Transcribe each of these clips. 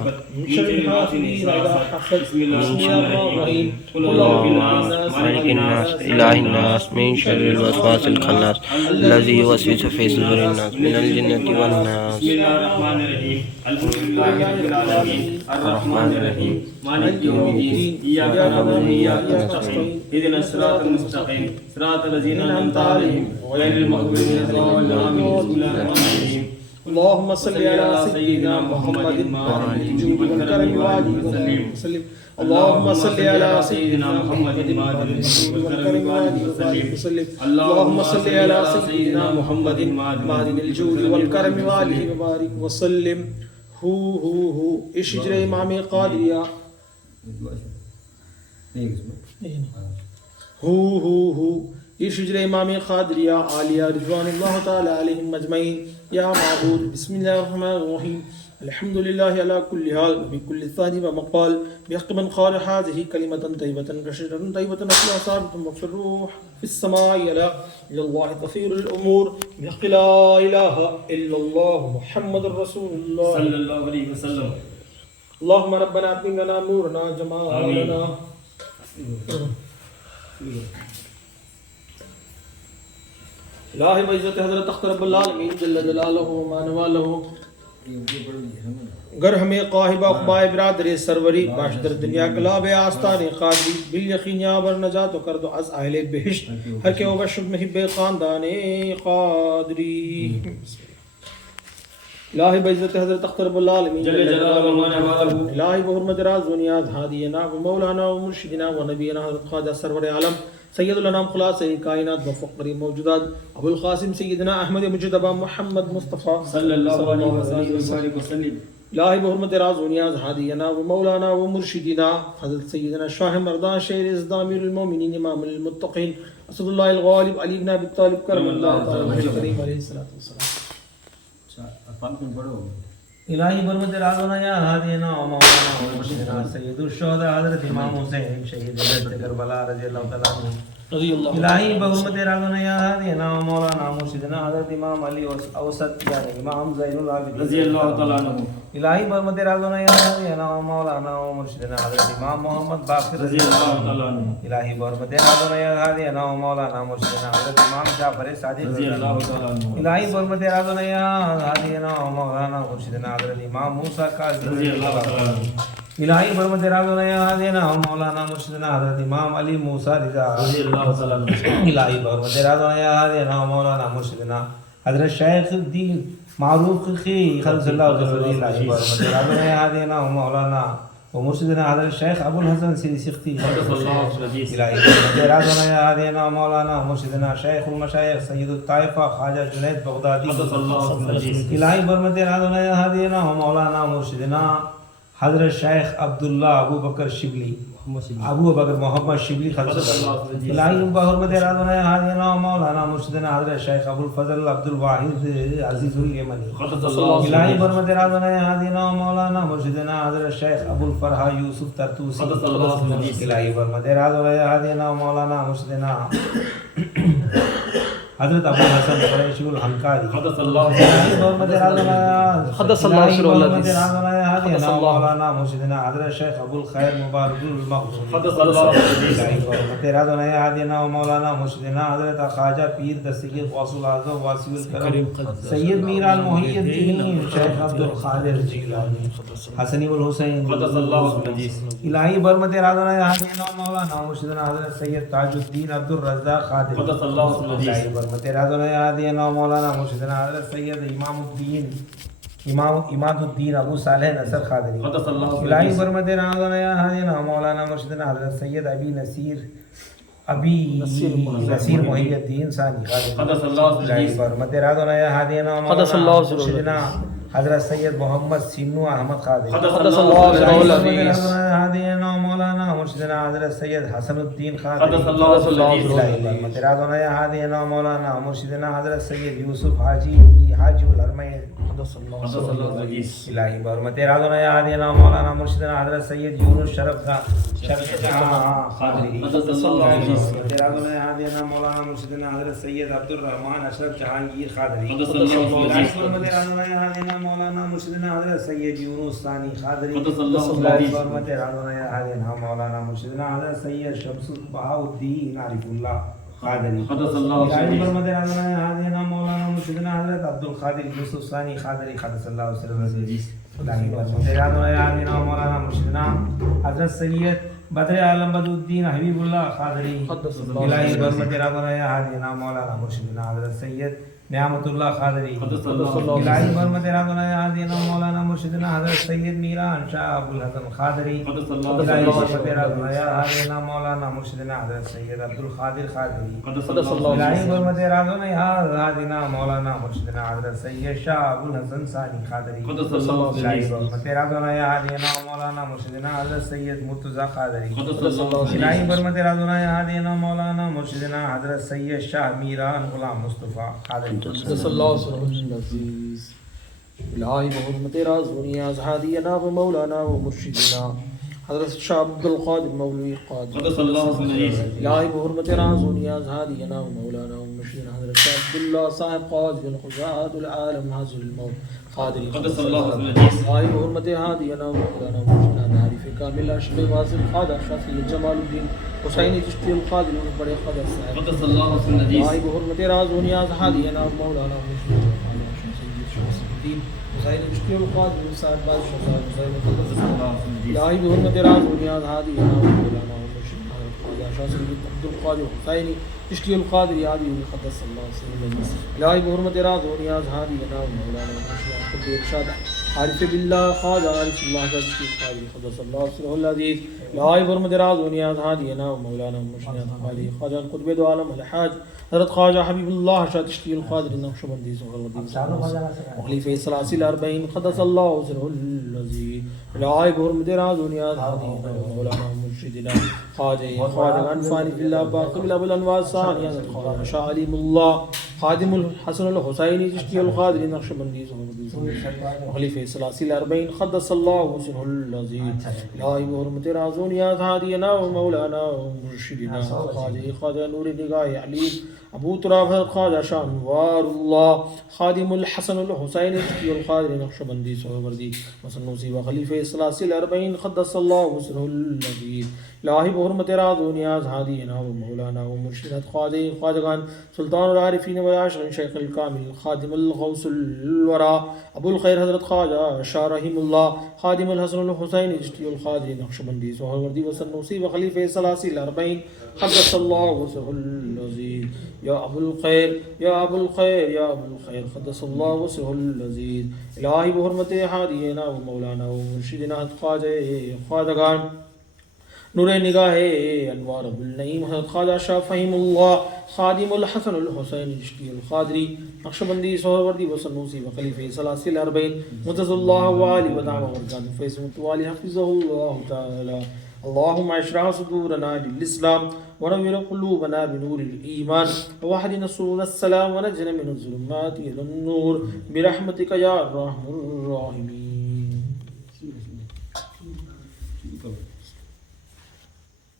من شر حاسد إذا حسد بسم الله الرحمن الرحيم قل أعوذ بالناس ملك الناس إله الناس من شر الوسواس الخناس الذي يوسوس في صدور الناس من الجنة والناس بسم الله الرحمن الرحيم الحمد لله رب العالمين الرحمن الرحيم مالك يوم الدين إياك نعبد وإياك نستعين اهدنا الصراط المستقيم صراط الذين أنعمت عليهم غير المغضوب عليهم ولا الضالين. اللهم صل على سيدنا محمد وعلى الجود والكرم وآله وسلم. اللهم صل على سيدنا محمد وعلى الجود والكرم وآله وسلم. اللهم صل على سيدنا محمد وعلى الجود والكرم وآله وسلم. هو اشجر امام قادریہ هو اشجر امام قادریہ عالیہ رضوان اللہ تعالی علیہم اجمعین. یا معبود بسم اللہ الرحمن الرحیم الحمد للہ علی کل حال بکل ثانی و مقال بحق من قال هذه كلمة طيبة كشجرة طيبة أصلها ثابت وفي الروح في السماء إلى الله تسير الأمور بحق لا إله إلا الله محمد رسول الله صلى الله عليه وسلم. اللهم ربنا أتمم لنا نورنا جمالنا الہی بعزت حضرت تخت رب العالمین جل جلالہ وما نوالہ گر ہمیں قاہبہ اقبائے برادر سروری باشتر دنیا کلاب آستان قادری بالیقین یابر نجات و کرد از اہل بہشت ہر کے وبشر محب خاندان قادری. الہی بعزت حضرت تخت رب العالمین جل جلالہ وما نوالہ الہی بحرمت راز و نیاز ہادینا و مولانا و مرشدنا و نبینا حضرت خواجہ سرور عالم سید الانام خلاصہ کائنات و فقری موجودات ابو القاسم سیدنا احمد مجتبی محمد مصطفیٰ صلی اللہ علیہ وسلم. الہی بحرمت راز و نیاز ہادینا و مولانا و مرشدنا حضرت سیدنا شاہ مردان شہر ازدہ امیر المومنین امام المتقین اسد اللہ الغالب علی بن ابی طالب کرم اللہ تعالی کریم علیہ السلام. الہی برمت رازونا یا ہادینا و مولانا و مرشدنا سید الشہداء حضرت امام حسین شہید کربلا رضی اللہ تعالیٰ عنہ. الہی برمت رازونا یا ہادینا و مولانا و مرشدنا حضرت امام علی اوسط یعنی امام زین العابدین رضی اللہ تعالیٰ عنہ. الہی برمت رازونا یا ہادینا و مولانا و مرشدنا حضرت امام محمد باقر رضی اللہ تعالیٰ عنہ. الہی برمت رازونا یا ہادینا و مولانا و مرشدنا حضرت امام جعفر صادق رضی اللہ تعالیٰ عنہ. الہی برمت رازونا یا ہادینا و مولانا و مرشدنا حضرت امام موسیٰ کاظم رضی اللہ تعالیٰ عنہ. الہی برمت رازونا یا ہادینا و مولانا مرشدنا حضرت امام علی موسیٰ رضا رضی اللہ تعالیٰ عنہ. الہی برمت رازونا یا ہادینا و مولانا مرشدنا حضرت شیخ الدین معروف خی خلص اللہ علیہ. الہی برمت رازونا یا ہادینا و مولانا و مرشدنا حضرت شیخ ابو الحسن سری سختی. الہی برمت رازونا یا ہادینا و مولانا مرشدنا شیخ المشایخ سید الطائفہ خواجہ جنید بغدادی. الہی برمت رازونا یا ہادینا و مولانا مرشدنا حضرت شیخ عبداللہ ابو بکر شبلی ابو بکر محمد شبلی خلص اللہ. الہی بحرمت رازونا یا ہادینا و مولانا مرشدنا حضرت شیخ ابو الفضل عبد الواحد عزیز الیمنی. الہی بحرمت رازونا یا ہادینا و مولانا مرشدنا حضرت شیخ ابو الفرح یوسف ترتوسی. الہی بحرمت رازونا یا ہادینا و مولانا مرشدنا حضرت ابو الحسن قریشی الحنکاری. الہی بحرمت رازونا یا ہادینا و مولانا مرشدنا حضرت شیخ ابو الخیر مبارک المخزومی. الہی بحرمت رازونا یا ہادینا و مولانا مرشدنا حضرت خواجہ پیر دستگیر غوث الاعظم واسع الکرم سید میرا محی الدین شیخ عبد القادر جیلانی حسنی الحسین. الہی بحرمت رازونا یا ہادینا و مولانا مرشدنا حضرت سید تاج الدین عبد الرزاق خادر. الہی بحرمت رازونا یا ہادینا و مولانا مرشدنا حضرت سید امام الدین ابو صالح نصر خادری. الہی بحرمت رازونا یا ہادینا و مولانا مرشدنا حضرت سید ابی نصیر محی الدین ثانی خادری. الہی بحرمت رازونا یا ہادینا و مولانا مرشدنا حضرت سید محمد سینو احمد خادری. ہادینا و مولانا مرشدنا حضرت سید حسن الدین خادری. الہی بحرمت رازونا یا ہادینا و مولانا مرشدنا حضرت سید یوسف حاجی الحرمین. الہی بحرمت رازونا یا ہادینا و مولانا مرشدنا حضرت سید یونس شرف خادری. بحرمت رازونا یا ہادینا و مولانا مرشدنا حضرت سید عبد الرحمن اشرف جہانگیر خادری. بحرمت رازونا یا ہادینا مولانا مرشدنا حضرت سید یونس ثانی قادری قدس اللہ الہی برمت رازونا یا حضرت مولانا مرشدنا حضرت سید شمس بہاء الدین عارف اللہ قادری قدس اللہ الہی برمت رازونا یا حضرت مولانا مرشدنا حضرت عبد القادر یوسف ثانی قادری قدس اللہ سر العزیز الہی برمت رازونا یا حضرت مولانا مرشدنا حضرت سید بدر عالم بدر الدین حبیب اللہ قادری الہی برمت رازونا یا حضرت مولانا مرشدنا حضرت سید نعمت اللہ قادری الہی برمت رازونا یا حضرت مولانا مرشدنا حضرت سید میران شاہ ابو الحسن قادری الہی برمت رازونا یا حضرت مولانا مرشدنا حضرت سید عبد القادر قادری الہی برمت رازونا یا حضرت مولانا مرشدنا حضرت سید شاہ ابو الحسن ثانی قادری الہی برمت رازونا یا حضرت مولانا مرشدنا حضرت سید مرتضی قادری الہی برمت رازونا یا حضرت مولانا مرشدنا حضرت سید شاہ میران غلام مصطفیٰ قادری صلی اللہ علیہ عزیز الہی بحرمت رازونی ازہادینا و مولانا و مرشدنا حضرت شاہ عبد القادر مولوی قادر الہی بحرمت رازونی ازہادینا و مولانا و مرشدنا حضرت شاہ عبداللہ صاحب قادر خزاد العالم حضر الموت قادری الہی بحرمت ہادینا و مولانا و مرشدنا تعریف کامل اشرف واصل خادر شاہ سید جمال الدین حسینی چشتی القادر و بڑے قدر صاحب الہی بحرمت رازونی ازہادینا و مولانا و مرشدنا شاہ سید شمس الدین حسینی چشتی القادر صاحب بادشاہ صاحب حسین الہی بحرمت رازونی ازہادینا و مولانا و مرشدنا شاہ سید عبد القادر حسینی چشتی القادر عادی قدس اللہ علیہ وسلم الہی بحرمت رازونی ازہادینا و مولانا و مرشدنا خود ارشاد عارف باللہ خواجہ عارف اللہ چشتی القادر قدس اللہ علیہ العزیز الہی بحرمت رازونی ازہادینا و مولانا و مرشدنا خواجہ قطب دو عالم الحاج حضرت خواجہ حبیب اللہ شاہ چشتی القادر نقشبندی خلیفہ ثلاثی الاربعین قدس اللہ سرہ العزیز الہی بحرمت رازونی ازہادینا و مولانا و مرشدنا خواجہ انفانی فی اللہ باقبل ابو الانوار ثانی حضرت خواجہ شاہ علیم اللہ خادم الحسن الحسینی چشتی القادر نقشبندی خلیفہ ثلاثی الاربعین قدس اللہ سرہ العزیز الہی بحرمت رازونی ازہادینا و مولانا و مرشدنا خواجہ نور نگاہ علیم ابو تراب حضرت خواجہ شاہ انوار اللہ خادم الحسن الحسین چشتی القادر نقشبندی سہروردی مسنوسی و خلیفہ ثلاثی الاربعین قدس اللہ سرہ العزیز الہی بحرمت رازونی ازہادینا و مولانا و مرشدنا خواجگان سلطان العارفین و عاشقین شیخ الکامل خادم الغوث الورا ابو الخیر حضرت خواجہ شاہ رحیم اللہ خادم الحسن الحسین چشتی القادر نقشبندی سہروردی وسنوسی و خلیفہ ثلاثی الاربعین قدس اللہ سرہ العزیز یا ابو الخیر یا ابو الخیر یا ابو الخیر قدس اللہ سرہ العزیز الہی بحرمت ہادینا و مولانا و مرشدنا خواجگان نور نگاہ انوار ابو النعیم حضرت خواجہ شاہ فہیم اللہ خادم الحسن الحسین چشتی القادری نقشبندی سہروردی وسنوسی و خلیفہ ثلاثی الاربعین مجز اللہ والی و دعوہ ورکان فیض متوالی حفظہ اللہ تعالی اللہم اشرح صدورنا للاسلام ونور قلوبنا بنور الایمان ووحدنا سبل السلام ونجنا من الظلمات الى النور برحمتک یا ارحم الراحمین.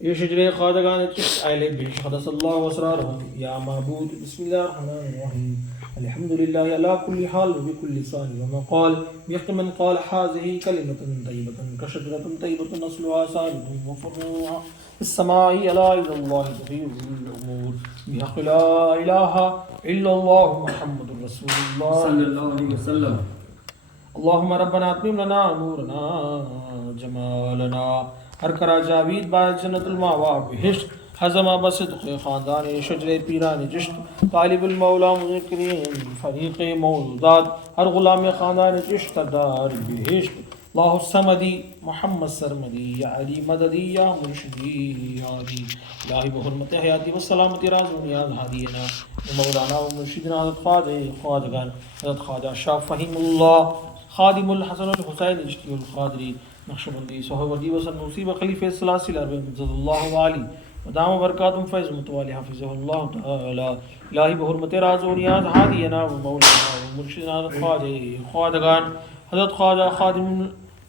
یہ شجرے خواجگان چشت اہل بیش قدس اللہ واسرارہم یا معبود بسم اللہ الرحمن الرحیم الحمدللہ علی کل حال بکل لسان ومقال بحق من قال حاضہ کلمۃ طیبۃ کشجرۃ طیبۃ اصلها ثابت وفرعها في السماء الا الى الله تغير الامور بحق لا الہ الا اللہ محمد رسول اللہ صلی اللہ علیہ وسلم. اللہم ربنا اتمم لنا نورنا جمالنا ہر کرا جاوید باعث جنت الماوا بہشت حضمہ بصدق خاندان شجر پیران چشت طالب المولا مذکرین فریق موجودات ہر غلام خاندان چشت دار بہشت اللہ السمدی محمد سرمدی یا علی مددی یا مرشدی یا علی الہی بحرمت حیاتی والسلامتی رازونی ازہادینا مولانا و مرشدنا حضرت خواجگان حضرت خواجہ شاہ فہیم اللہ خادم الحسن الحسین چشتی القادری نقشبندی سہروردی وسنوسی و خلیفہ ثلاثی الاربعین مجد اللہ والی ودام برکاتم فیض متوالی حفظہ اللہ تعالی الہی بحرمت رازونی ازہادینا و مولانا و مرشدنا خواجگان حضرت خواجہ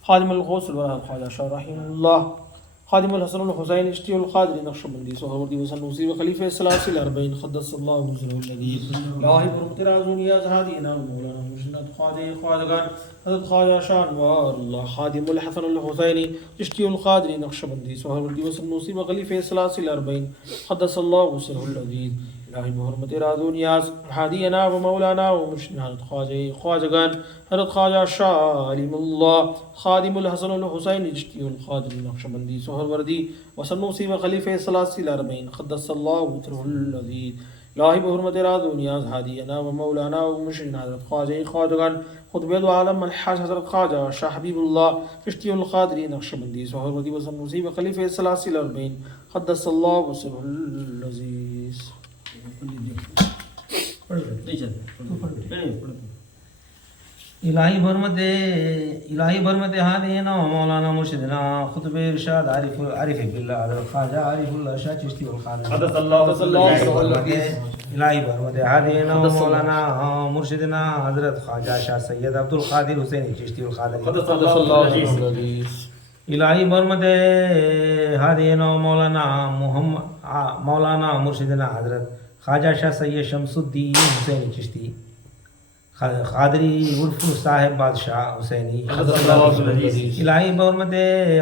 خادم الغوث الورا خواجہ شاہ رحیم اللہ خادم الحسن الحسین چشتی القادری نقشبندی سہروردی وسنوسی و خلیفہ ثلاثی الاربعین قدس اللہ سرہ العزیز الہی بحرمت رازونی ازہادینا و مولانا مرشدنا خواجہ خواجگان حضرت خواجہ شاہ انوار اللہ خادم الحسن الحسینی چشتی القادری نقشبندی سہروردی وسنوسی وخلیفہ ثلاثی الاربعین قدس اللہ سرہ العزیز الہی بحرمت راز و نیاز ہادینا و مولانا و مرشدنا حضرت خواجہ خواجگان حضرت خواجہ شاہ علیم اللہ خادم الحسن الحسینی چشتی القادری نقشبندی سہروردی وسنوسی وخلیفہ ثلاثی الاربعین قدس اللہ سرہ العزیز الہی بحرمت راز و نیاز ہادینا و مولانا و مرشدنا حضرت خواجہ خواجگان خطب عالم الحاج حضرت خواجہ شاہ حبیب اللہ چشتی القادری نقشبندی سہروردی وسنوسی وخلیفہ ثلاثی الاربعین قدس اللہ سرہ العزیز. الہی برمت ہادینا و مولانا مرشدنا خطب ارشاد عارف باللہ حضرت خواجہ عارف اللہ شاہ چشتی القادری. الہی برمت ہادینا و مولانا مرشدنا حضرت خواجہ شاہ سید عبد القادر حسینی چشتی القادری. الہی برمت ہادینا و مولانا مرشدنا حضرت خواجہ شاہ سید شمس الدین حسینی چشتی قادری عرف صاحب بادشاہ حسینی. الہی بحرمت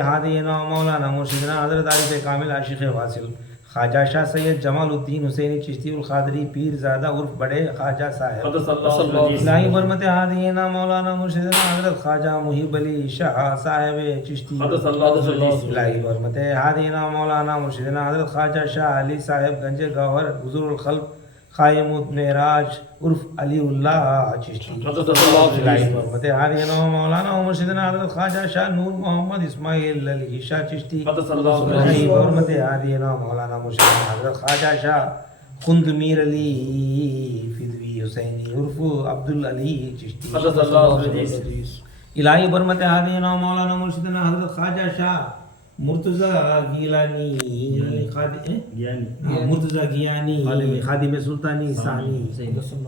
ہادینا و مولانا مرشدنا حضرت عارف کامل عاشق واصل خواجہ شاہ سید جمال الدین حسینی چشتی القادری پیر زادہ عرف بڑے خواجہ صاحب. الہی بحرمت ہادینا مولانا مرشدنا حضرت خواجہ محب علی شاہ صاحب چشتی. الہی بحرمت ہادینا مولانا مرشدنا حضرت خواجہ شاہ علی صاحب گنج گوہر حضور الخلق قائم معراج عرف علی اللہ چشتی. الہی بحرمت ہادینا مولانا مرشدنا حضرت خواجہ شاہ نور محمد اسماعیل علی شاہ چشتی. الہی بحرمت ہادینا مولانا مرشدنا حضرت خواجہ شاہ خند میر علی فدوی حسینی عرف عبدالعلی چشتی. الہی بحرمت ہادینا مولانا مرشدنا حضرت خواجہ شاہ مرتضی گیانی خادم سلطانی ثانی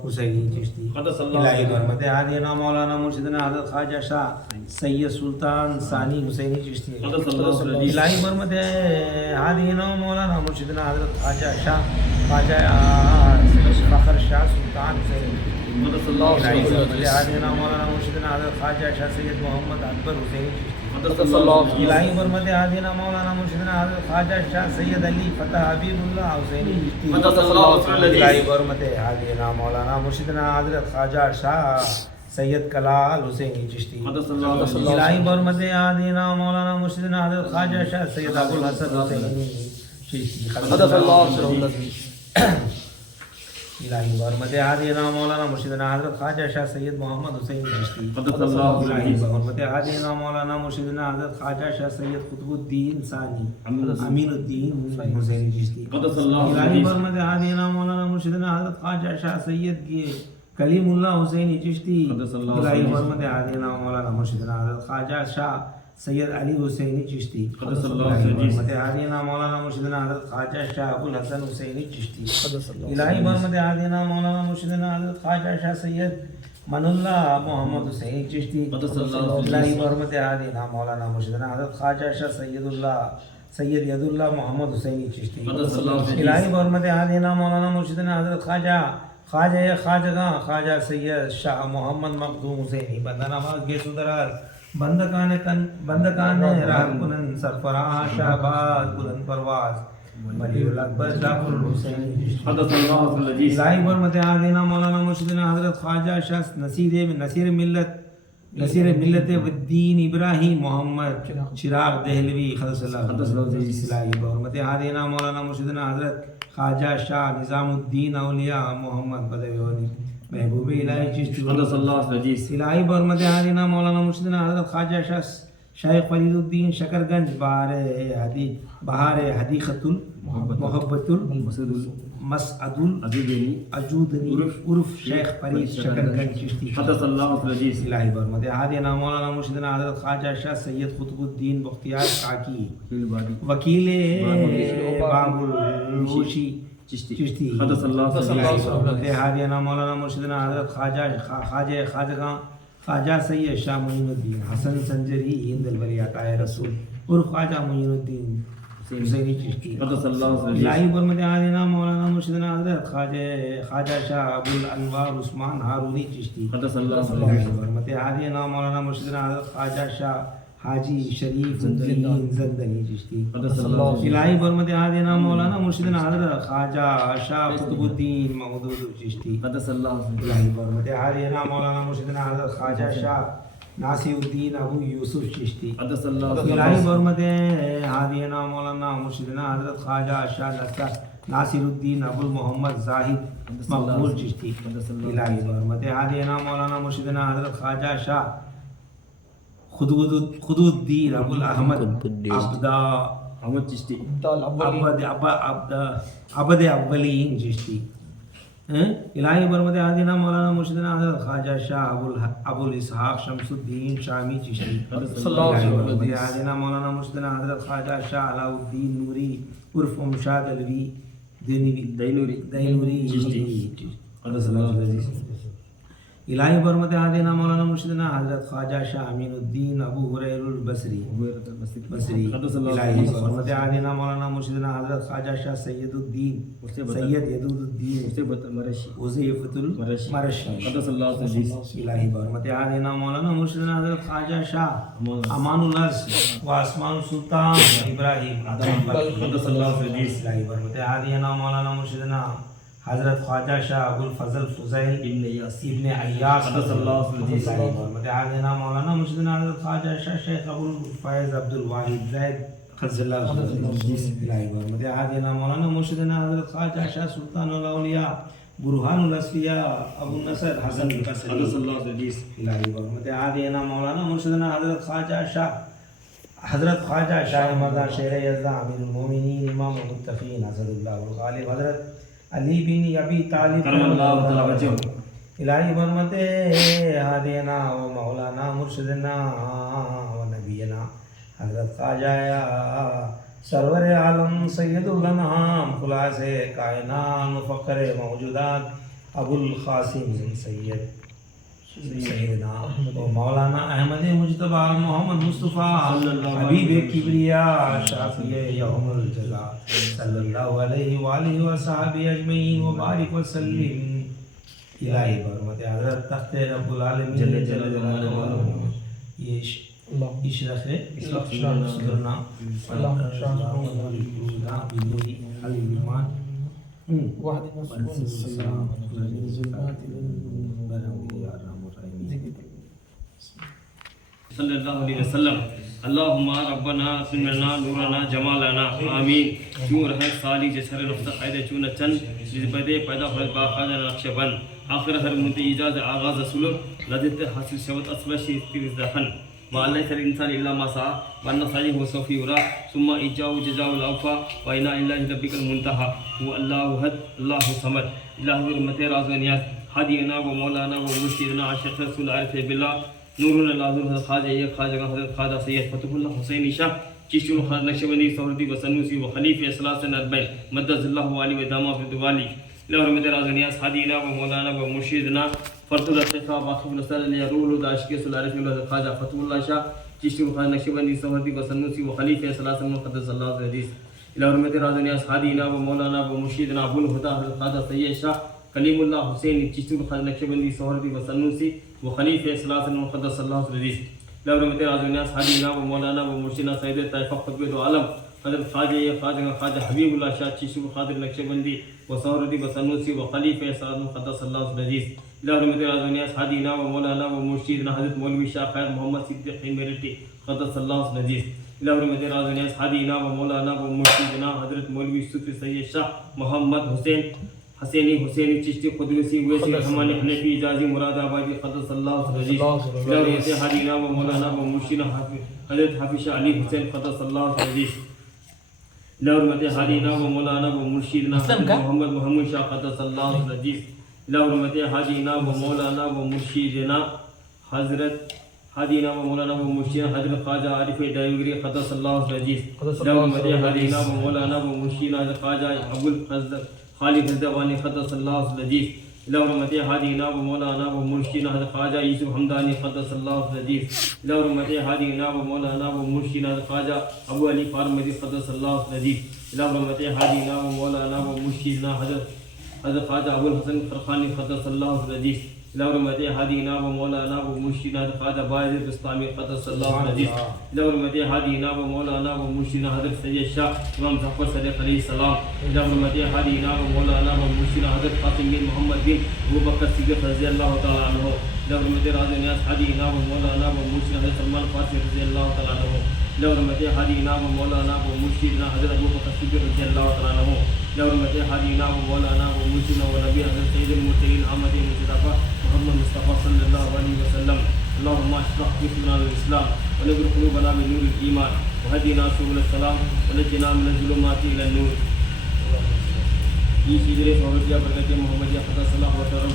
حسینی چشتی. الہی بحرمت ہادینا مولانا مرشدنا حضرت خواجہ شاہ سید سلطان ثانی حسینی چشتی. الہی بحرمت ہادینا مولانا مرشدنا حضرت خواجہ شاہ فخر شاہ سلطان حسینی. الہی بحرمت ہادینا مولانا مرشدنا حضرت خواجہ شاہ سید محمد اکبر حسینی چشتی. الہی بحرمت ہادینا مولانا مرشدنا حضرت خواجہ شاہ سید علی فتح حبیب اللہ حسینی چشتی. الہی بحرمت ہادینا مولانا مرشدنا حضرت خواجہ شاہ سید کلال حسینی چشتی. الہی بحرمت ہادینا مولانا مرشدنا حضرت خواجہ شاہ سید ابو الحسن حسینی چشتی. الہی بحرمت ہادینا مولانا مرشدنا حضرت خواجہ شاہ سید محمد حسین چشتی. الہی بحرمت ہادینا مولانا مرشدنا حضرت خواجہ شاہ سید قطب الدین ثانی امین الدین حسین چشتی. الہی بحرمت ہادینا مولانا مرشدنا حضرت خواجہ شاہ سید کلیم اللہ حسینی چشتی. الہی بحرمت ہادینا مولانا مرشدنا حضرت خواجہ شاہ سید علی حسینی چشتی. الہی بحرمت ہادینا مولانا مرشدنا حضرت خواجہ شاہ ابو الحسن حسینی چشتی. الہی بحرمت ہادینا مولانا مرشدنا حضرت خواجہ شاہ سید من اللہ محمد حسین چشتی. الہی بحرمت ہادینا مولانا مرشدنا حضرت خواجہ شاہ سید ید اللہ محمد حسینی چشتی. الہی بحرمت ہادینا مولانا مرشدنا حضرت خواجگاں خواجہ سید شاہ محمد مخدوم حسینی. بندہ نواز گیسو درار بندکان راہ کنن سرفراز شہباز بلند پرواز ولی الاکبر جعفر الحسینی. الہی بحرمت ہادینا مولانا مرشدنا حضرت خواجہ شاہ نصیر ملت والدین ابراہیم محمد چراغ دہلوی قدس اللہ. الہی بحرمت ہادینا مولانا مرشدنا حضرت خواجہ شاہ نظام الدین اولیاء محمد بدوی محبوب الہی چشتی. الہی بحرمت ہادینا مولانا مرشدنا حضرت خواجہ شاہ فرید الدین شکر گنج بہار حدیقۃ المحبت المسعد العجودنی عرف شیخ فرید شکر گنج چشتی. الہی بحرمت ہادینا مولانا مرشدنا حضرت خواجہ شاہ سید قطب الدین بختیار کاکی وکیل باب الروشی چشتی. الہی ہادینا مولانا مرشدنا حضرت خواجہ سید شاہ معین الدین حسن سنجری ہند البری عطائے رسول عرف خواجہ معین الدین حسینی چشتی الہی برمت عادنا مولانا مرشدنا حضرت خواجہ شاہ ابو الانوار عثمان ہارونی چشتی برمت عادنا مولانا مرشدنا حضرت خواجہ شاہ حاجی شریف الدین زندنی چشتی الہی برمت عادنا مولانا مرشدنا حضرت خواجہ شاہ قطب الدین مودود چشتی الہی برمت عادنا مولانا مرشدنا حضرت خواجہ شاہ ناصر الدین ابو یوسف چشتی الہی برمت عادنا مولانا مرشدنا حضرت خواجہ شاہ ناصر الدین ابو محمد زاہد مقبول چشتی الہی برمت عادنا مولانا مرشدنا حضرت خواجہ شاہ خدود الدین ابو الاحمد عبد چشتی عبد اولین چشتی الہی برمت عادنا مولانا مرشدنا حضرت خواجہ شاہ ابو الاسحاق شمس الدین شامی چشتی الہی برمت عادنا مولانا مرشدنا حضرت خواجہ شاہ علاء الدین نوری عرف مشاد الوی دینوری چشتی الہی برمت عادنا مولانا مرشدنا حضرت خواجہ شاہ امین الدین ابو حریر البصری الہی برمت عادنا مولانا مرشدنا حضرت خواجہ شاہ سید یدود الدین وظیفت المرشی الہی برمت عادنا مولانا مرشدنا حضرت خواجہ شاہ امان الارض و عثمان سلطان ابراہیم الہی برمت عادنا مولانا مرشدنا حضرت خواجہ شاہ ابو الفضل فضیل ابن عیاس برمت عادنا مولانا مرشدنا حضرت خواجہ شاہ شیخ ابو الفیض عبد الواحد زید خضر اللہ الہی برمت عادنا مولانا مرشدنا حضرت خواجہ شاہ سلطان الاولیاء برہان الاصفیاء ابو النصر حسن البصری الہی برمت عادنا مولانا مرشدنا حضرت خواجہ شاہ مردان شیر یزدان امیر المومنین امام المتقین حضرت اللہ الغالب حضرت علی بن ابی طالب کرم اللہ تعالی وجہہ الہی برمت عادنا و مولانا مرشدنا و نبینا حضرت خواجہ سرور عالم سید الانعام خلاص کائنات مفکر موجودات ابو القاسم سیدنا و مولانا احمد مجتبی محمد مصطفیٰ حبیب کبریا شافی یوم الجزا صلی اللہ علیہ وآلہ وصحبہ اجمعین وبارک وسلم الہی برمت حضرت تخت رب العالمین جل جلالہ یہ اشرف صدرنا بنوری الایمان صلی اللہ علیہ وسلم اللہم ربنا سننا نورنا جمالنا آمین چون رہے سالی جسر نفت قائد چون چن جزبدے پیدا خلق باقادہ نقش بن آخر ہر منتی ایجاز آغاز سلوک لدت حاصل شوت اصبح شیطیر ازدخن ما اللہ سر انسان اللہ ما سعا وان سعی ہو صوفی ورا ثم اجاو جزاو الاوفا وإنا اللہ ربک المنتحا هو اللہ حد اللہ سمد الہ ورمت راز و نیاز حدینا و مولانا و مرشدنا عاشق رسول عارف باللہ نورنا لازم حضرت خواجہ ایک خواجہ حضرت خواجہ سید فتح اللہ حسینی شاہ چشتی الخواجہ نقشبندی سہردی و سنوسی و خلیفہ ثلاثہ اربعین مدد اللہ علی و دامہ فی دوالی اللہ رحمت راز و نیاز حدینا و مولانا و مرشدنا فرط الرقیقہ واقف نصر علیہ روح العاشق رسول عارف باللہ خواجہ فتح اللہ شاہ چشتی الخواجہ نقشبندی سہردی و سنوسی و خلیفہ ثلاثہ مقدس اللہ حدیث اللہ رحمت راز و نیاز حدینا و مولانا و مرشدنا ابو الہدا حضرت خواجہ سید شاہ کلیم اللہ حسین چشتی الخواجہ نقشبندی سہردی و سنوسی و خلیفہ ثلاثہ مقدس اللہ حدیث اللہ رحمت راز و نیاز حدینا و مولانا و مرشدنا سید طائفہ قطب عالم حضرت خواجہ حبیب اللہ شاہ چشتی الخواجہ نقشبندی و سہردی و سنوسی و خلیفہ ثلاثہ مقدس اللہ حدیث اللہ رحمت راز و نیاز حدینا و مولانا و مرشدنا حضرت مولوی شاہ خیر محمد صدیق میرٹی قدس اللہ حدیث اللہ رحمت راز و نیاز حدینا و مولانا و مرشدنا حضرت مولوی صوفی سید شاہ محمد حسینی چشتی قدوسی ویسی رحمانی حنفی اجازی مراد آبادی قدس اللہ عزیز اللہ رحمت حدینا و مولانا و مرشدنا حضرت حافظ شاہ علی حسین قدس اللہ عزیز اللہ رحمت حدینا و مولانا و مرشدنا محمد شاہ قدس اللہ عزیز اللہ رحمت حدینا و مولانا و مرشدنا حضرت حدینا و مولانا و مرشدنا حضرت خواجہ عارف دیوگری قدس اللہ عزیز اللہ رحمت حدینا و مولانا و مرشدنا حضرت خواجہ ابو الفضل خالد الدوانی قدس اللہ عزیز إلى حرمة هادينا ومولانا ومرشدنا حضرت خواجہ یوسف حمدانی قدس اللہ العزیز إلى حرمة هادينا ومولانا ومرشدنا حضرت خواجہ ابو علی فارمدی قدس اللہ العزیز إلى حرمة هادينا ومولانا ومرشدنا حضرت خواجہ ابو الحسن خرخانی قدس اللہ العزیز إلى حرمة هادينا ومولانا ومرشدنا حضرت خواجہ باعث اسلامی قدس اللہ العزیز إلى حرمة هادينا ومولانا ومرشدنا حضرت سید شاہ امام ظفر صدیق علیہ السلام إلى حرمة هادينا ومولانا ومرشدنا حضرت قاسم بن محمد بن ابو بکر صدیق رضی اللہ تعالیٰ عنہ إلى حرمة راز نیاز هادينا ومولانا ومرشدنا حضرت سلمان فارسی رضی اللہ تعالیٰ عنہ إلى حرمة هادينا ومولانا ومرشدنا حضرت ابو بکر صدیق رضی اللہ تعالیٰ عنہ إلى حرمة هادينا ومولانا ومرشدنا ونبي حضرت سید المرسلین احمد مصطفى محمد مصطفى صلی اللہ علیہ وسلم اللهم اشرح في صدورنا الاسلام ونور قلوبنا بنور الايمان وهدنا سبل السلام ونجنا من الظلمات الى النور. یہ سیدھے صحبتیہ برکت محمدیہ قدس اللہ وتعالى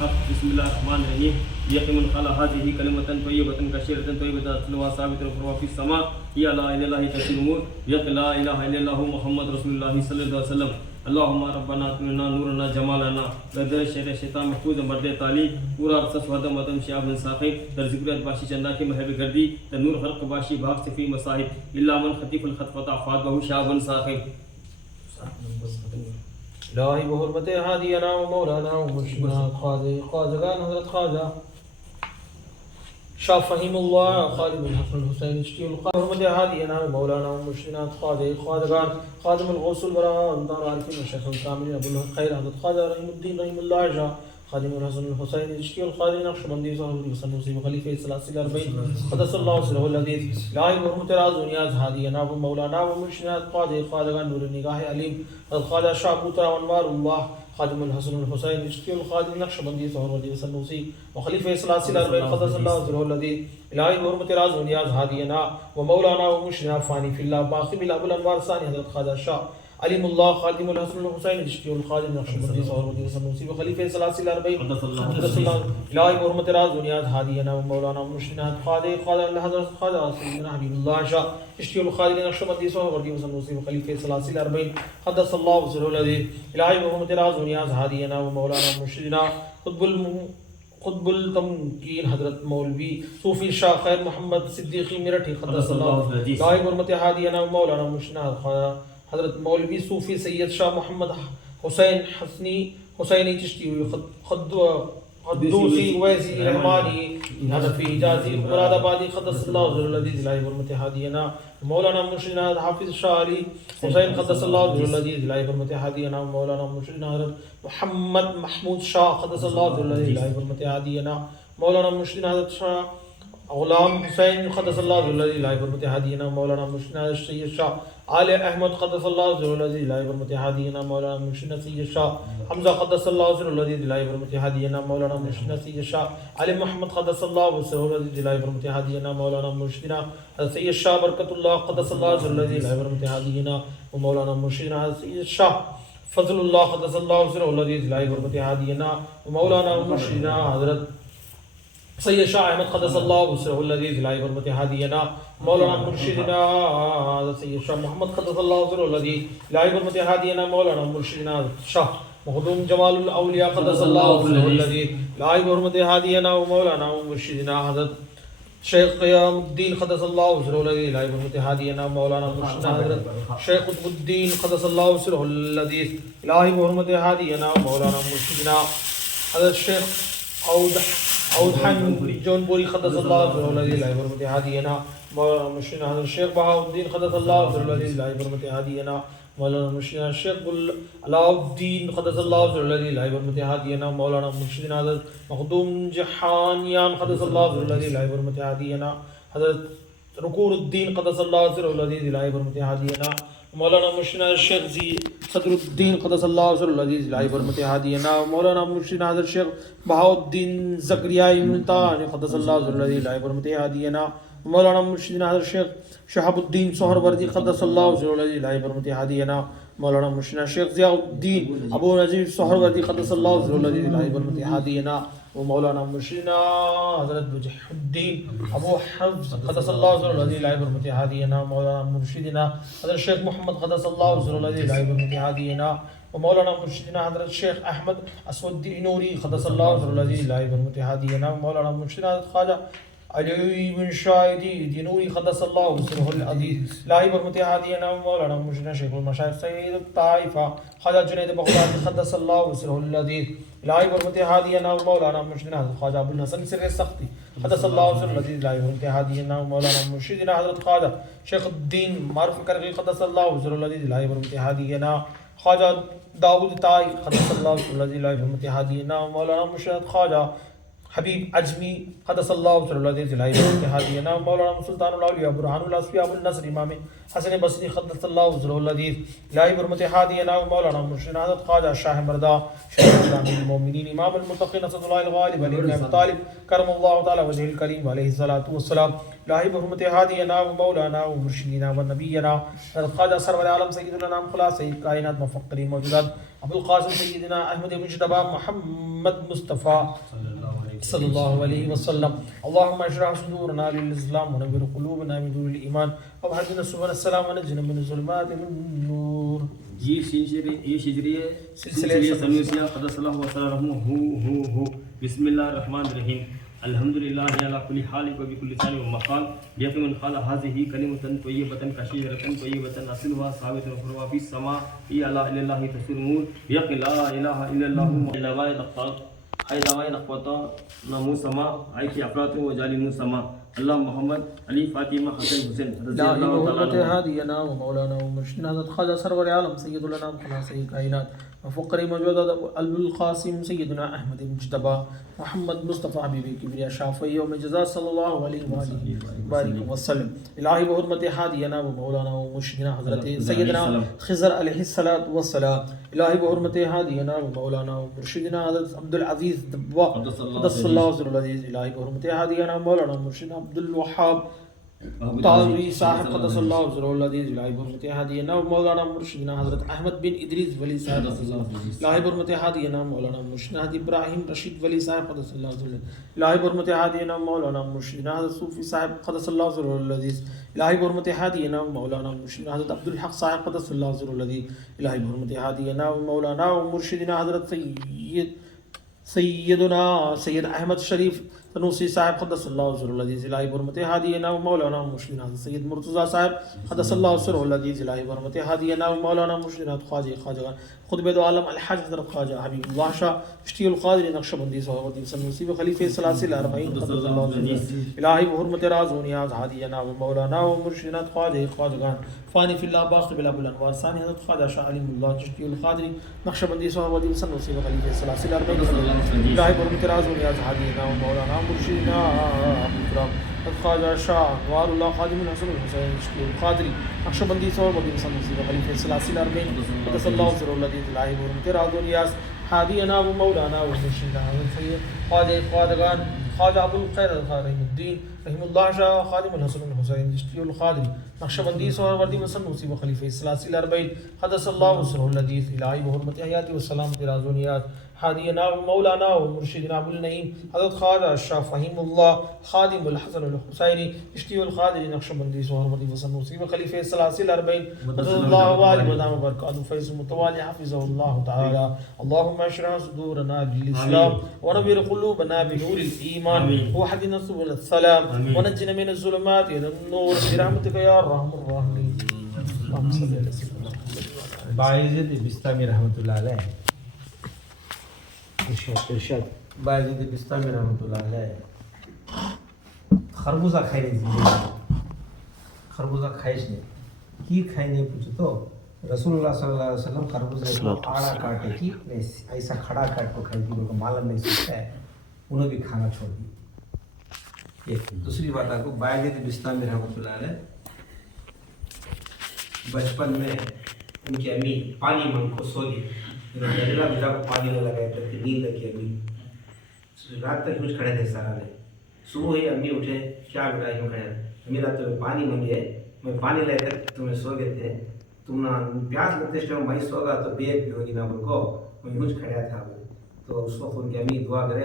حق بسم اللہ الرحمن الرحیم یقیم الخلا هذه كلمة طیبة كثيرة طیبة تلوها ثابت القرآن في السماء هي لا اله الا الله تسير الامور يق لا اله الا الله محمد رسول الله صلی اللہ علیہ وسلم. اللهم ربنا اتمنا نورنا جمالنا بدر شر شیطان محفوظ مرد تعالی پورا رسس ودم ودم شعب ساقب در ذکر باشی چندہ کی محب گردی در نور خلق باشی بھاگ صفی مصاحب الا من خطیف الخطفت عفاد بہو شعب ساقب. الہی بحرمت ہادینا و مولانا و مرشدنا خواجگان حضرت خواجہ شاہ فہیم اللہ خالد بن حسن الحسین اشتی القادر حرمت ہادینا و مولانا و مرشدنا خواجگان خادم الغوث البراء انتار عارفین و شیخ الکاملین ابو الخیر حضرت خواجہ رحیم الدین رحیم اللہ شاہ خادم الحسن الحسین اشتی القادر نقشبندی صاحب الوسنوسی و خلیفہ ثلاثی الاربعین قدس اللہ سرہ العزیز الہی بحرمت راز و نیاز ہادینا و مولانا و مرشدنا خواجگان نور نگاہ علیم حضرت خواجہ شاہ ابوترا وانوار اللہ خادم الحسن الحسین اشتی القادر نقشبندی صاحب الوسنوسی و خلیفہ ثلاثی الاربعین قدس اللہ سرہ العزیز الہی بحرمت راز و نیاز ہادینا و مولانا و مرشدنا فانی فی اللہ باقی بالابو الانوار ثانی حضرت خواجہ شاہ علیم اللہ خادم الحسن الحسین اشتی القادر نقشبندی صاحب الوسنوسی و خلیفہ ثلاثی الاربعین قدس اللہ الہی بحرمت راز و نیاز ہادینا و مولانا و مرشدنا خواجہ حضرت خواجہ سیدنا حبیب اللہ شاہ اشتی القادر نقشبندی صاحب الوسنوسی و خلیفہ ثلاثی الاربعین قدس اللہ سرہ العزیز الہی بحرمت راز و نیاز ہادینا و مولانا و مرشدنا قطب التمکین حضرت مولوی صوفی شاہ خیر محمد صدیقی میرٹھی قدس اللہ الہی بحرمت ہادینا و مولانا و مرشدنا حضرت مولوی صوفی سید شاہ محمد حسین حسینی چشتی قدوسی ویسی رحمانی حنفی حجازی مراد آبادی قدس اللہ العزیز الہی بحرمت ہادینا مولانا مرشدنا حافظ شاہ علی حسین قدس اللہ العزیز الہی بحرمت ہادینا مولانا مرشدنا حضرت محمد محمود شاہ قدس اللہ العزیز الہی بحرمت ہادینا مولانا مرشدنا حضرت شاہ غلام حسین قدس اللہ العزیز الہی بحرمت ہادینا مولانا مرشدنا حضرت سید شاہ آل احمد قدس اللہ العزیز الہی بحرمت ہادینا مولانا مرشدنا سید شاہ حمزہ قدس اللہ العزیز الہی بحرمت ہادینا مولانا مرشدنا سید شاہ علی محمد قدس اللہ العزیز الہی بحرمت ہادینا مولانا مرشدنا سید شاہ برکت اللہ قدس اللہ العزیز الہی بحرمت ہادینا مولانا مرشدنا سید شاہ فضل اللہ قدس اللہ العزیز الہی بحرمت ہادینا مولانا مرشدنا حضرت سید شاہ احمد قدس اللہ العزیز الہی بحرمت ہادینا مولانا مرشدنا سید شاہ محمد قدس اللہ العزیز الہی بحرمت ہادینا مولانا مرشدنا شاہ مخدوم جمال الاولیاء قدس اللہ العزیز الہی بحرمت ہادینا مولانا مرشدنا حضرت شیخ قیام الدین قدس اللہ العزیز الہی بحرمت ہادینا مولانا مرشدنا حضرت شیخ قطب الدین قدس اللہ العزیز الہی بحرمت ہادینا مولانا مرشدنا حضرت شیخ اودحن جونپوری قدس اللہ العزیز الہی بحرمت ہادینا مولانا مرشدنا حضرت شیخ بہاء الدین قدس اللہ العزیز الہی بحرمت ہادینا مولانا مرشدنا شیخ علاء الدین قدس اللہ العزیز الہی بحرمت ہادینا مولانا مرشدنا حضرت مخدوم جہانیان قدس اللہ العزیز الہی بحرمت ہادینا حضرت رکور الدین قدس اللہ العزیز الہی بحرمت ہادینا مولانا مرشدنا شیخ صدر الدین قدس اللہ العزیز الہی بحرمت ہادینا مولانا مرشدنا حضرت شیخ بہاء الدین زکریائی ملتانی قدس اللہ العزیز الہی بحرمت ہادینا مولانا مرشدنا حضرت شیخ شہاب الدین سہروردی قدس اللہ العزیز الہی بحرمت ہادینا مولانا مرشدنا شیخ ضیاء الدین ابو نجیب سہروردی قدس اللہ العزیز الہی بحرمت ہادینا و مولانا مرشدنا حضرت وجہ الدین ابو حفظ قدس اللہ سر الذی لا برحمت ہادینا مولانا مرشدنا حضرت شیخ محمد قدس اللہ سر الذی لا برحمت ہادینا و مولانا مرشدنا حضرت شیخ احمد اسود الدین نوری قدس اللہ سر الذی لا برحمت ہادینا و مولانا مرشدنا حضرت خواجہ علی بن شاہدی دینوری قدس اللہ سرہ العزیز الہی برحمت ہادینا مولانا مرشدنا شیخ المشایخ سید الطائفہ خواجہ جنید بغدادی قدس اللہ سرہ العزیز الہی برحمت ہادینا مولانا مرشدنا حضرت خواجہ ابو الحسن سر سختی قدس اللہ سرہ العزیز الہی برحمت ہادینا مولانا مرشدنا حضرت خواجہ شیخ الدین معروف کرغی قدس اللہ سرہ العزیز الہی برحمت ہادینا خواجہ داؤد طائی قدس اللہ سرہ العزیز الہی برحمت ہادینا مولانا مرشد خواجہ حبیب عجمی قدس اللہ صلی اللہ علیہ وسلم ہادینا مولانا سلطان الاولیاء برہان الاصفیاء ابو النصر امام حسن بصری قدس اللہ صلی اللہ علیہ وسلم الہی برحمت ہادینا مولانا مرشد حضرت خواجہ شاہ مردا شیخ الاسلام المومنین امام المتقین اسد اللہ الغالب علی بن ابی طالب کرم اللہ تعالی وجہ الکریم علیہ الصلوۃ والسلام الہی برحمت ہادینا مولانا مرشدنا ونبینا حضرت خواجہ سرور عالم سید الانام خلاصہ کائنات مفکر موجودات ابو القاسم سیدنا احمد مجتبی محمد مصطفی صلی اللہ علیہ وسلم اللہم اشرح صدورنا للاسلام ونور قلوبنا من نور الایمان وابعدنا سبحان السلام ونجنا من الظلمات من النور. یہ شجریہ سلسلہ سنوسیہ قدس اللہ وسلم ہو بسم اللہ الرحمن الرحیم الحمدللہ علی کل حال و بکل لسان و مقال یقین من قال هذه کلمۃ طیبۃ کشیرۃ طیبۃ اصلها ثابت وفروا فی السماء الا اللہ تسر الامور یقین لا الہ الا اللہ لوائے نقطہ ای دوائے نقطہ نمو سما ای کی افراد و ظالم سما اللہ محمد علی فاطمہ حسن حسین رضی اللہ تعالی عنہ ہادینا و مولانا و مرشدنا حضرت خواجہ سرور عالم سید الانام خلاصہ کائنات وفقر موجودات ابو القاسم سیدنا احمد مجتبی محمد مصطفی حبیبی کبریا شافعی یوم جزا صلی اللہ علیہ وآلہ وسلم الہی بحرمت ہادینا و مولانا و مرشدنا حضرت سیدنا خضر علیہ الصلوۃ والسلام الہی بحرمت ہادینا و مولانا و مرشدنا حضرت عبد العزیز دبوا قدس اللہ صلی اللہ علیہ الہی بحرمت ہادینا و مولانا و مرشدنا عبد الوهاب طالوی صاحب قدس اللہ صلی اللہ علیہ الہی برحمت ہادینا و مولانا مرشدنا حضرت احمد بن ادریس ولی صاحب الہی برحمت ہادینا مولانا مرشدنا حضرت ابراہیم رشید ولی صاحب قدس اللہ صلی اللہ الہی برحمت ہادینا مولانا مرشدنا حضرت صوفی صاحب قدس اللہ صلی اللہ علیہ الہی برحمت ہادینا مولانا مرشدنا حضرت عبد الحق صاحب قدس اللہ صلی اللہ علیہ الہی برحمت ہادینا مولانا مرشدنا حضرت سیدنا سید احمد شریف تنوسی صاحب قدس اللہ صلی اللہ علیہ الہی برحمت ہادینا مولانا مرشدنا حضرت سید مرتضیٰ صاحب قدس اللہ صلی اللہ علیہ الہی برحمت ہادینا مولانا مرشدنا خواجہ خطب دو عالم الحاج حضرت خواجہ حبیب اللہ شاہ چشتی القادری نقشبندی صحابتی سنوسی و خلیفہ سلاسل اربعین قدس اللہ علیہ الہی بحرمت راز و نیاز ہادینا مولانا مرشدنا خواجگان فانی فی اللہ باقی بلا بلانوار ثانی حضرت خواجہ شاہ علیم اللہ چشتی القادری نقشبندی صحابتی سنوسی و خلیفہ سلاسل اربعین الہی بحرمت راز و نیاز ہادینا مولانا مرشدنا اکرام خواجہ شاہ انوار اللہ خادم الحسن الحسین چشتی القادری نقشبندی صحابتی سنوسی و خلیفہ سلاسل اربعین قدس اللہ صلی اللہ علیہ الہی برحمت راز و نیاز ہادینا و مولانا و مرشدنا حضرت سید خواجگان خواجہ ابو الخیر رحیم الدین رحم اللہ شاہ خادم الحسن الحسین چشتی القادری نقشبندی سہروردی مسنوسی و خلیفہ سلاسل اربعین قدس اللہ صلی اللہ علیہ الہی بحرمت حیات و سلامت راز و نیاز ہادینا و مولانا و مرشدنا ابو النعیم حضرت خواجہ شاہ فہیم اللہ خادم الحسن الحسینی چشتی القادری نقشبندی سہروردی مسنوسی و خلیفہ سلاسل اربعین قدس اللہ وآلہ ودام برکاتہ فیض متوالی حفظہ اللہ تعالی اللہم اشرح صدورنا للاسلام ونور قلوبنا بنور الایمان وحدنا سبل السلام ونجنا من الظلمات الى النور برحمتك یا ارحم الراحمین. باعزت بستامی رحمۃ اللہ علیہ ارشاد باعزت بستامی رحمۃ اللہ علیہ خربوزہ کھائی زندگی خربوزہ کھائیش نے کی کھائنے پوچھو تو رسول اللہ صلی اللہ علیہ وسلم خربوزے کو آڑا کاٹے کی ایسا کھڑا کاٹ کو کھائی تھی، معلوم نہیں سکتا ہے، انہوں بھی کھانا چھوڑ دی. ایک دوسری بات آپ کو باعزت بستامی رحمۃ اللہ علیہ بچپن میں ان کی امی پانی مانگ کو سو گئی، جھگڑا بجا کو پانی نہ لگائے تب کہ نیند لگی. امی رات تک کچھ کھڑے تھے سارا نے. صبح ہی امی اٹھے، کیا بیٹا یوں کھڑے؟ امی رات تمہیں پانی مانگے، میں پانی لے کر تمہیں سو گئے تھے، تم نہ پیاس لگتے اس ٹائم میں سو گا تو بے بھی ہوگی نہ بول کو میں کچھ کھڑا تھا. تو اس وقت ان کی امی دعا کرے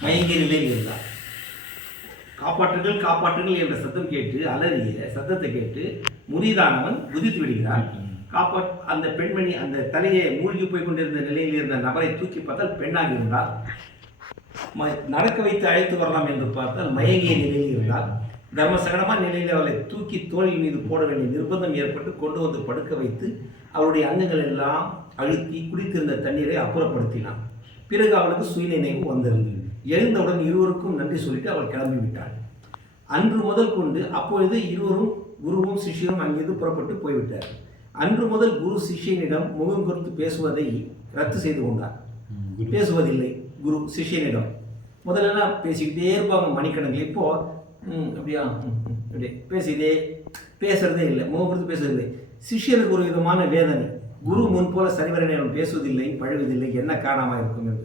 மயங்கி நிலையில் காப்பாற்றுங்கள் என்ற சத்தம் கேட்டு அலறிய சத்தத்தை கேட்டு முரீதானவன் குதித்து விடுகிறான். அந்த பெண்மணி அந்த தலையை மூழ்கி போய் கொண்டிருந்த நிலையில் இருந்த நபரை தூக்கி பார்த்தால் பெண்ணாக இருந்தால், நடக்க வைத்து அழைத்து வரலாம் என்று பார்த்தால் மயங்கிய நிலையில் இருந்தால், தர்மசகடமான நிலையில் அவளை தூக்கி தோளின் மீது போட வேண்டிய நிர்பந்தம் ஏற்பட்டு கொண்டு வந்து படுக்க வைத்து அவளுடைய அங்கங்கள் எல்லாம் அழுத்தி குடித்திருந்த தண்ணீரை அப்புறப்படுத்தினான். பிறகு அவளுக்கு சுயநினைவு வந்திருந்தது. எழுந்தவுடன் இருவருக்கும் நன்றி சொல்லிட்டு அவள் கிளம்பி விட்டாள். அன்று முதல் கொண்டு அப்பொழுது இருவரும் குருவும் சிஷ்யரும் அங்கிருந்து புறப்பட்டு போய்விட்டார். அன்று முதல் குரு சிஷ்யனிடம் முகம் கொடுத்து பேசுவதை ரத்து செய்து கொண்டார். பேசுவதில்லை குரு சிஷ்யனிடம். முதல்ல பேசிக்கிட்டே இருப்பாங்க மணிக்கணக்கில். இப்போ அப்படியா அப்படியே பேசுறதே இல்லை, முகம் கொடுத்து பேசுறதில்லை. சிஷ்யனுக்கு ஒரு விதமான வேதனை. குரு முன் போல சரிவர நேரம் பேசுவதில்லை, பழகுவதில்லை, என்ன காரணமாக இருக்கும் என்று.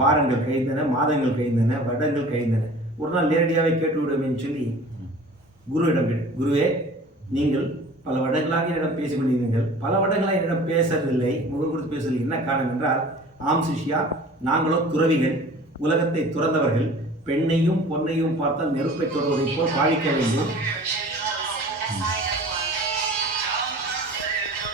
வாரங்கள் கழிந்தன, மாதங்கள் கழிந்தன, வருடங்கள் கழிந்தன. ஒரு நாள் நேரடியாகவே கேட்டுவிடுவேன்னு சொல்லி குருவிடம் குருவே, நீங்கள் பல வருடங்களாக என்னிடம் பேசிக் கொண்டிருந்தீர்கள், பல வருடங்களாக என்னிடம் பேசவில்லை, முகம் கொடுத்து பேசவில்லை, என்ன காரணம் என்றால், ஆம் சிஷ்யா, நாங்களோ துறவிகள், உலகத்தை துறந்தவர்கள், பெண்ணையும் பொன்னையும் பார்த்தால் நெருப்பை தொடுவதை போல் பாழிக்க வேண்டும்.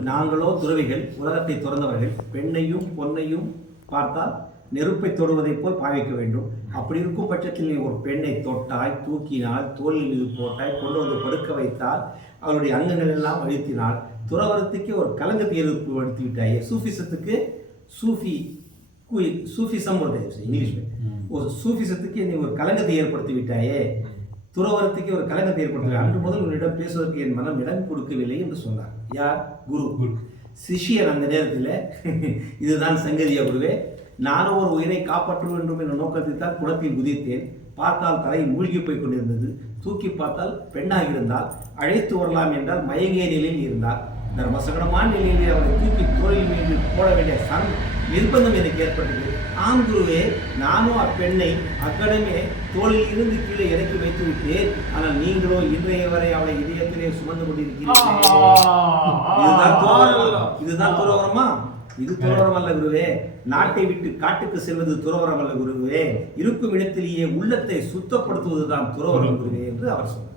நாங்களோ துறவிகள், உலகத்தை துறந்தவர்கள், பெண்ணையும் பொன்னையும் பார்த்தால் நெருப்பை தொடுவதை போல் பாவிக்க வேண்டும். அப்படி இருக்கும் பட்சத்தில் நீ ஒரு பெண்ணை தொட்டாய், தூக்கினால், தோளில் மீது போட்டாய், கொண்டு வந்து படுக்க வைத்தால், அவருடைய அங்கங்கள் எல்லாம் அழுத்தினால், துறவரத்துக்கு ஒரு கலங்கத்தை ஏற்படுத்தி விட்டாயே. சூஃபிசத்துக்கு சூஃபிசம் இங்கிலீஷ் ஒரு சூஃபிசத்துக்கு நீ ஒரு கலங்கத்தை ஏற்படுத்தி விட்டாயே, துறவரத்துக்கு ஒரு கலங்கத்தை ஏற்படுத்த. அன்று முதல் உன்னிடம் பேசுவதற்கு என் மனம் இடம் கொடுக்கவில்லை என்று சொன்னார். யார்? குரு. சிஷியன் அந்த நேரத்தில் இதுதான் சங்கதியா குருவே, நானும் ஒரு உயிரை காப்பாற்ற வேண்டும் என்ற நோக்கத்தில் தான் குளத்தில் குதித்தேன். பார்த்தால் தலை மூழ்கி போய் கொண்டிருந்தது. தூக்கி பார்த்தால் பெண்ணாக இருந்தால், அழைத்து வரலாம் என்றால் மயங்கிய நிலையில் இருந்தால், தர்மசகடமான நிலையில் அவரை தூக்கி தோளில் மீது போட வேண்டிய நிர்பந்தம் எனக்கு ஏற்பட்டது. ஆம் குருவே, நானும் அப்பெண்ணை அக்கடமே தோளில் இருந்து கீழே இறக்கி வைத்து விட்டேன். ஆனால் நீங்களோ இன்றைய வரை அவளை இதயத்திலே சுமந்து கொண்டிருக்கிறீர்கள். இதுதான் துறவரமா? இது துறவரம் அல்ல குருவே. நாட்டை விட்டு காட்டுக்கு செல்வது துறவரம் அல்ல குருவே. இருக்கும் இடத்திலேயே உள்ளத்தை சுத்தப்படுத்துவதுதான் துறவரம் குருவே என்று அவர் சொன்னார்.